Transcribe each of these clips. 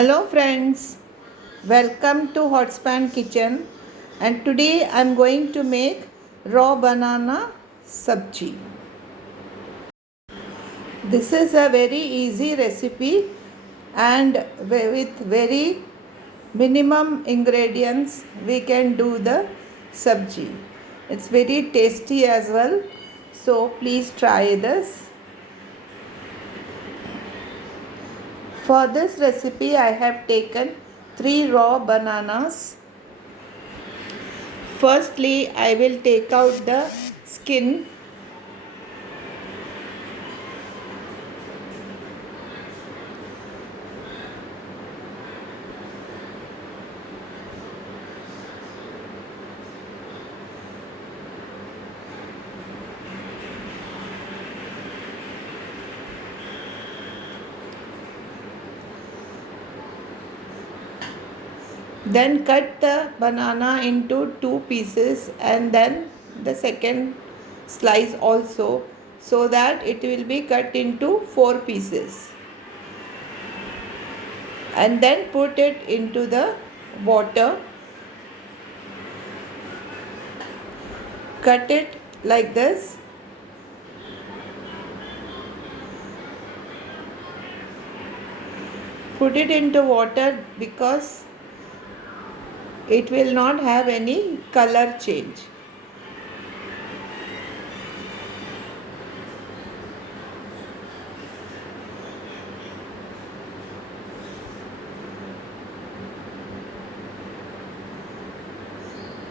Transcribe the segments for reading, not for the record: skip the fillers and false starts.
Hello friends, welcome to hotspankitchen and today I am going to make raw banana sabji. This is a very easy recipe and with very minimum ingredients we can do the sabji. It's very tasty as well, so please try this. For this recipe I have taken 3 raw bananas. Firstly, I will take out the skin. Then cut the banana into 2 pieces and then the second slice also, so that it will be cut into 4 pieces. And then put it into the water. Cut it like this. Put it into water because it will not have any color change.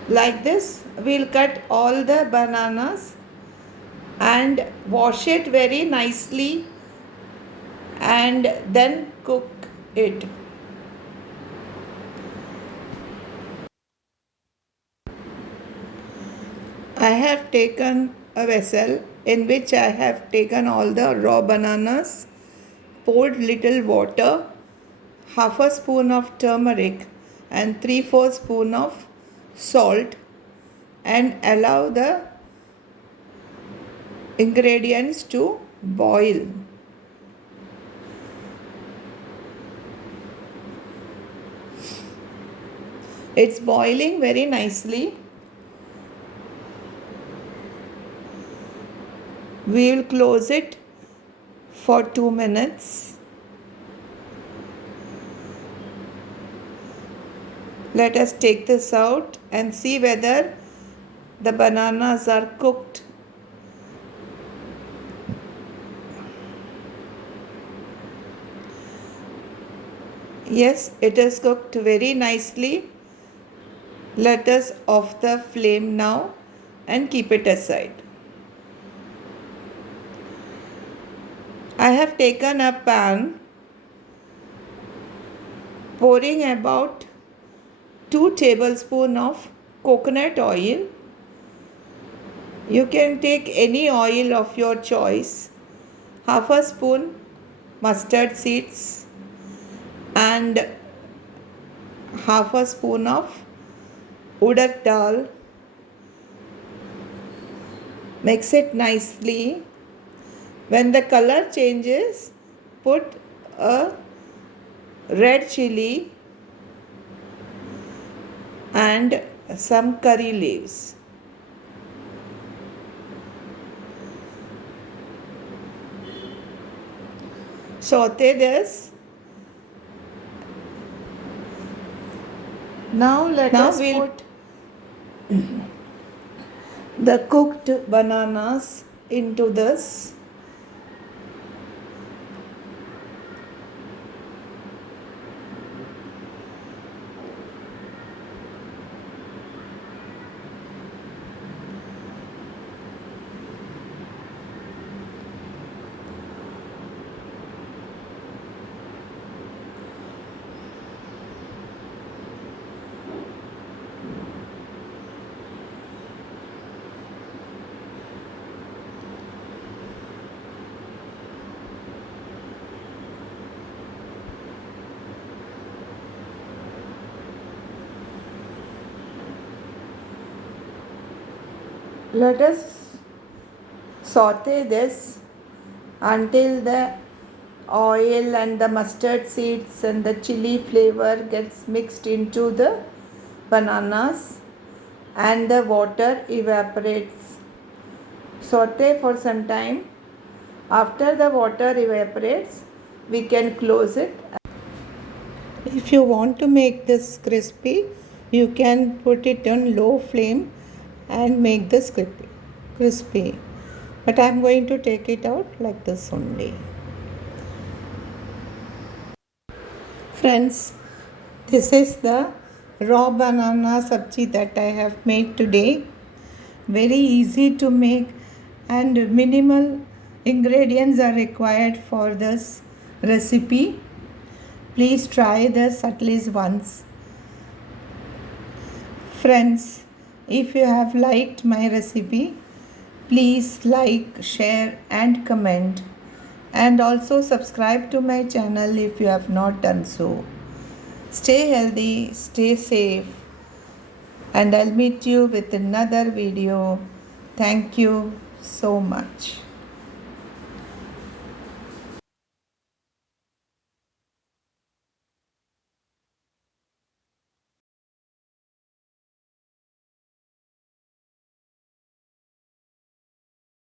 Like this, we'll cut all the bananas and wash it very nicely and then cook it. I have taken a vessel in which I have taken all the raw bananas, poured little water, half a spoon of turmeric and 3/4 spoon of salt, and allow the ingredients to boil. It's boiling very nicely. We will close it for 2 minutes. Let us take this out and see whether the bananas are cooked. Yes, it is cooked very nicely. Let us off the flame now and keep it aside. I have taken a pan, pouring about 2 tablespoons of coconut oil. You can take any oil of your choice. Half a spoon mustard seeds and half a spoon of udaddal. Mix it nicely. When the color changes, put a red chilli and some curry leaves. Saute this. Now let us put the cooked bananas into this. Let us saute this until the oil and the mustard seeds and the chili flavor gets mixed into the bananas and the water evaporates. Saute for some time. After the water evaporates, we can close it. If you want to make this crispy, you can put it on low flame and make this crispy. But I am going to take it out like this only. Friends, this is the raw banana sabzi that I have made today. Very easy to make and minimal ingredients are required for this recipe. Please try this at least once. Friends, if you have liked my recipe, please like, share and comment. And also subscribe to my channel if you have not done so. Stay healthy, stay safe, and I'll meet you with another video. Thank you so much.